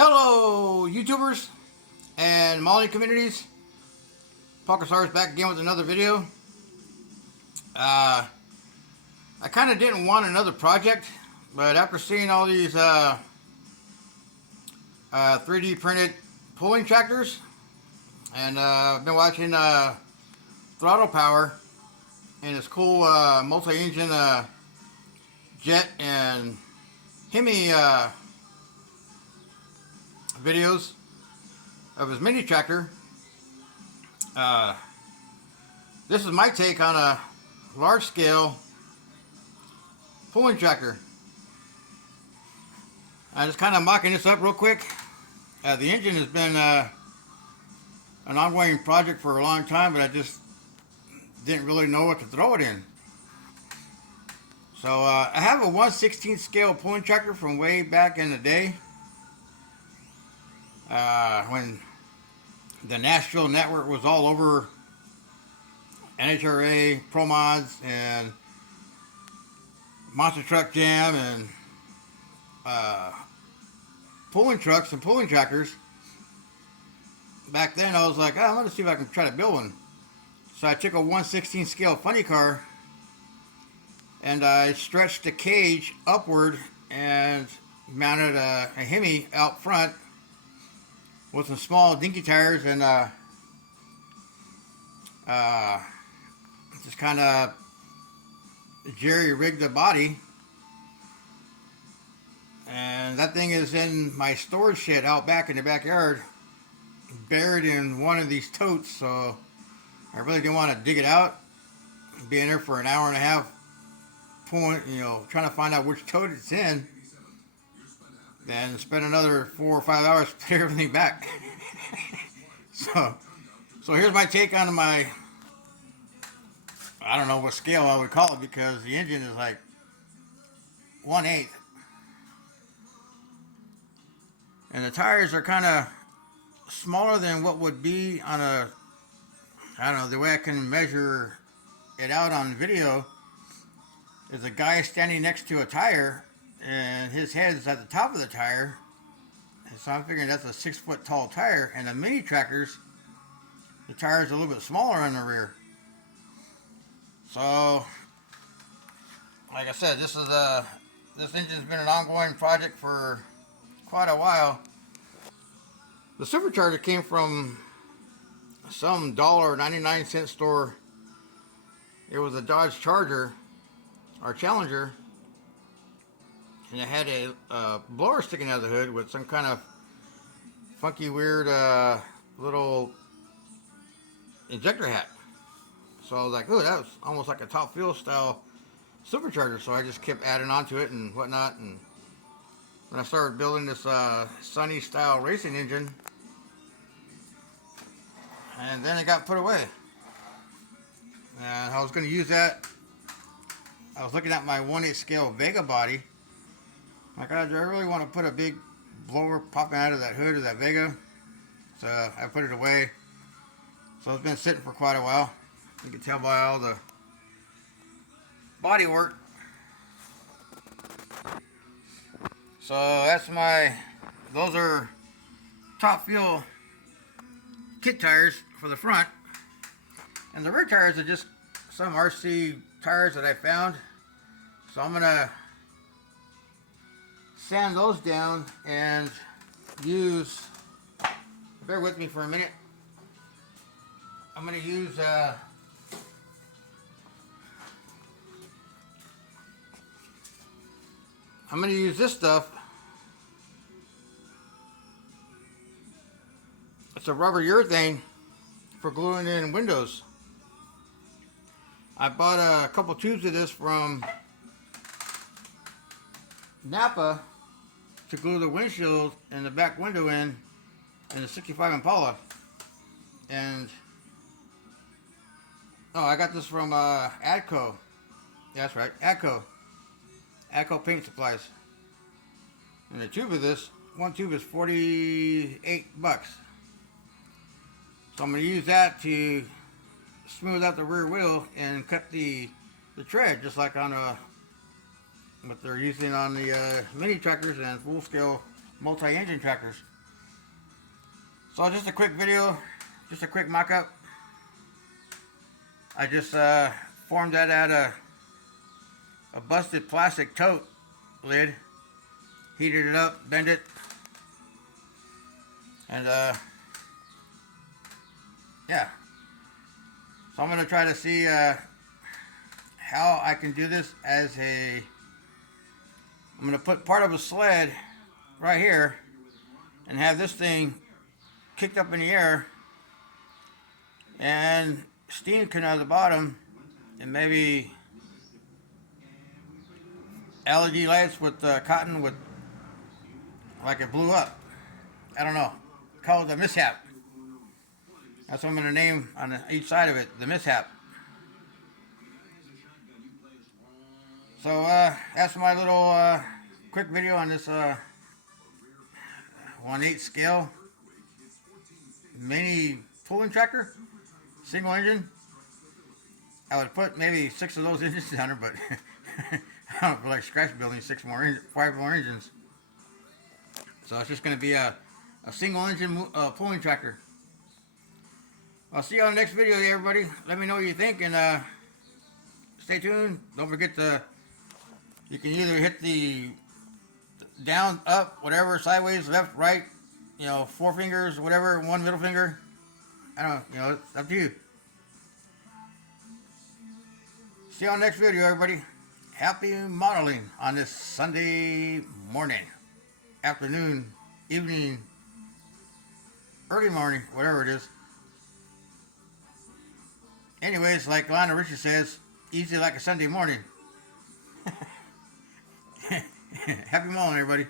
Hello, YouTubers and Molly communities. Pokesaur is back again with another video. I kind of didn't want another project, but after seeing all these 3D printed pulling tractors, and I've been watching Throttle Power and his cool multi-engine jet and Hemi videos of his mini tractor. This is my take on a large scale pulling tractor. I'm just kind of mocking this up real quick. The engine has been an ongoing project for a long time, but I just didn't really know what to throw it in. So I have a 1/16 scale pulling tractor from way back in the day. When the Nashville network was all over NHRA, Pro Mods, and Monster Truck Jam, and pulling trucks and pulling tractors. Back then, I was like, I'm going to see if I can try to build one. So I took a 1/16 scale funny car, and I stretched the cage upward and mounted a Hemi out front with some small dinky tires, and just kind of jerry rigged the body. And that thing is in my storage shed out back in the backyard, buried in one of these totes. So I really didn't want to dig it out, be in there for an hour and a half, pulling, trying to find out which tote it's in. Then spend another 4 or 5 hours to put everything back. So here's my take on my, I don't know what scale I would call it, because the engine is like 1/8. And the tires are kind of smaller than what would be on a, I don't know, the way I can measure it out on video is a guy standing next to a tire, and his head is at the top of the tire. And so I'm figuring that's a 6 foot tall tire. And the mini tractors, the tire is a little bit smaller on the rear. So, like I said, this engine's been an ongoing project for quite a while. The supercharger came from some $1.99 store. It was a Dodge Charger, or Challenger, and it had a blower sticking out of the hood with some kind of funky, weird little injector hat. So I was like, oh, that was almost like a Top Fuel style supercharger. So I just kept adding on to it and whatnot. And when I started building this Sunny style racing engine, and then it got put away. And I was going to use that. I was looking at my 1/8 scale Vega body. Like, do I really want to put a big blower popping out of that hood of that Vega? So I put it away. So it's been sitting for quite a while. You can tell by all the body work. So that's those are Top Fuel kit tires for the front. And the rear tires are just some RC tires that I found. So I'm going to sand those down and use, bear with me for a minute, I'm going to use this stuff. It's a rubber urethane for gluing in windows. I bought a couple tubes of this from Napa to glue the windshield and the back window in the 65 Impala. And I got this from Adco. Yeah, that's right, Adco Paint Supplies. And the tube of this, one tube is $48. So I'm going to use that to smooth out the rear wheel and cut the tread, just like on what they're using on the mini tractors and full scale multi-engine tractors. So just a quick video, just a quick mock-up. I just formed that out of a busted plastic tote lid, heated it up, bent it, and yeah. So I'm gonna try to see how I can do this as a. I'm gonna put part of a sled right here and have this thing kicked up in the air and steam coming out of the bottom, and maybe LED lights with cotton with like it blew up. I don't know. Call it the mishap. That's what I'm gonna name on each side of it, the mishap. So that's my little quick video on this 1/8 scale mini pulling tractor, single engine. I would put maybe 6 of those engines down there, but I don't feel like scratch building 5 more engines. So it's just going to be a single engine pulling tractor. I'll see you on the next video, everybody. Let me know what you think, and stay tuned. Don't forget you can either hit the down, up, whatever, sideways, left, right, 4 fingers, whatever, 1 middle finger. I don't know, it's up to you. See you on the next video, everybody. Happy modeling on this Sunday morning, afternoon, evening, early morning, whatever it is. Anyways, like Lionel Richie says, easy like a Sunday morning. Happy modeling, everybody.